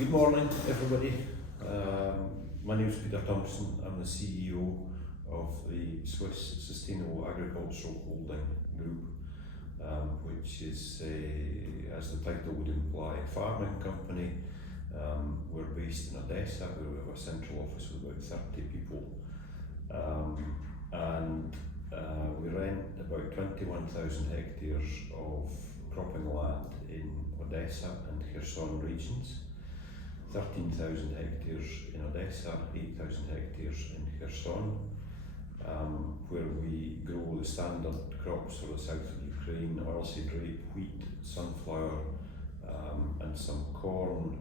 Good morning, everybody. My name is Peter Thomson. I'm the CEO of the Swiss Sustainable Agricultural Holding Group, which is, as the title would imply, a farming company. We're based in Odessa, where we have a central office with about 30 people, and we rent about 21,000 hectares of cropping land in Odessa and Kherson regions. 13,000 hectares in Odessa, 8,000 hectares in Kherson, where we grow the standard crops for the south of Ukraine: oilseed rape, wheat, sunflower, and some corn,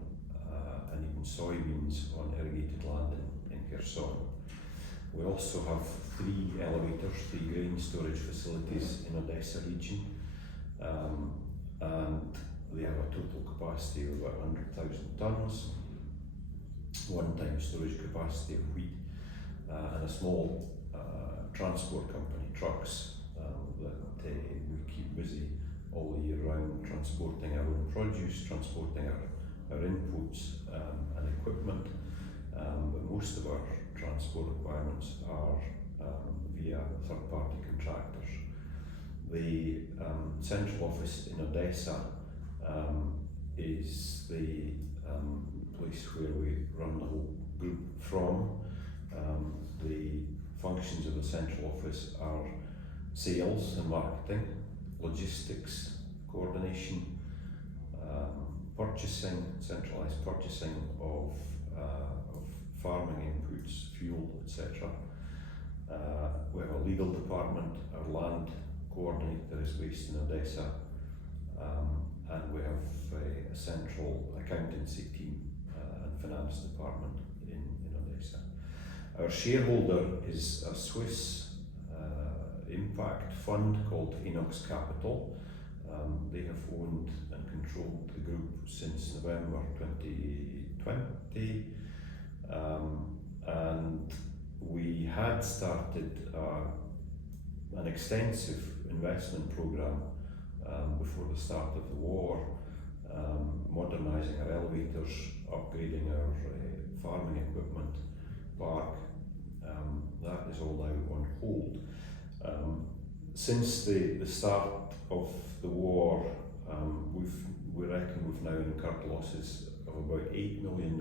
and even soybeans on irrigated land in Kherson. We also have 3 elevators, 3 grain storage facilities in Odessa region, and they have a total capacity of about 100,000 tonnes, one-time storage capacity of wheat, and a small transport company, trucks, that we keep busy all the year round, transporting our own produce, transporting our inputs and equipment, but most of our transport requirements are via third-party contractors. The central office in Odessa is the place where we run the whole group from. The functions of the central office are sales and marketing, logistics, coordination, purchasing, centralised purchasing of farming inputs, fuel, etc. We have a legal department. Our land coordinator is based in Odessa, and we have a central accountancy team and finance department in Odessa. Our shareholder is a Swiss impact fund called Inox Capital. They have owned and controlled the group since November 2020, and we had started an extensive investment programme before the start of the war, modernising our elevators, upgrading our farming equipment park. That is all now on hold. Since the start of the war, we reckon we've now incurred losses of about $8 million.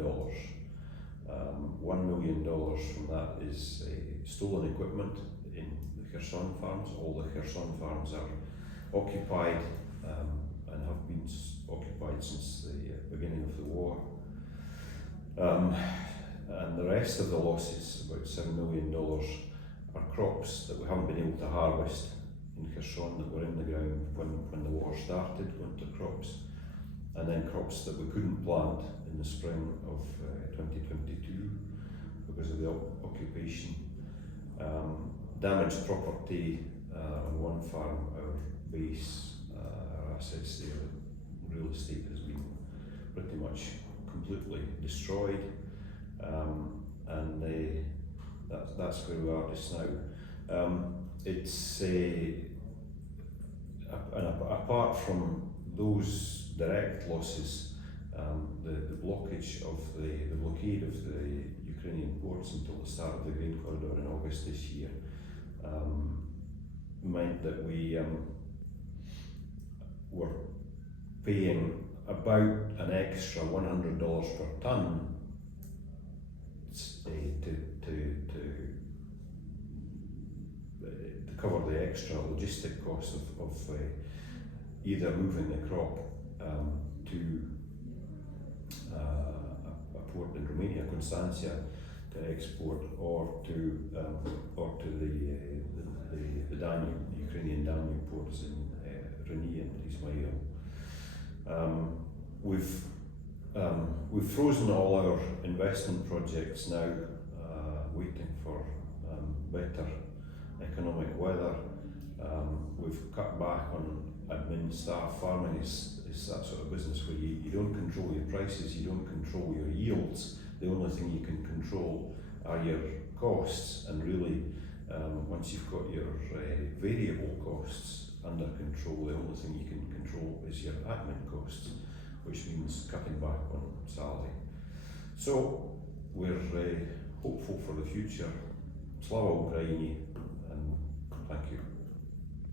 $1 million from that is stolen equipment in the Kherson farms. All the Kherson farms are occupied and have been occupied since the beginning of the war. And the rest of the losses, about $7 million, are crops that we haven't been able to harvest in Kherson that were in the ground when the war started, winter crops, and then crops that we couldn't plant in the spring of 2022 because of the occupation. Damaged property on one farm. Our base, our assets there, real estate has been pretty much completely destroyed, and that's where we are just now. It's apart from those direct losses, the blockage of the blockade of the Ukrainian ports until the start of the grain corridor in August this year meant that we were paying about an extra $100 per tonne to cover the extra logistic cost of either moving the crop to a port in Romania, Constantia, to export, or to the Danube, Ukrainian Danube ports in Reni and Ismail. We've frozen all our investment projects now, waiting for better economic weather. We've cut back on admin staff. Farming is that sort of business where you don't control your prices, you don't control your yields. The only thing you can control are your costs, and really once you've got your variable costs under control, the only thing you can control is your admin costs, which means cutting back on salary. So we're hopeful for the future. Slava Ukraini!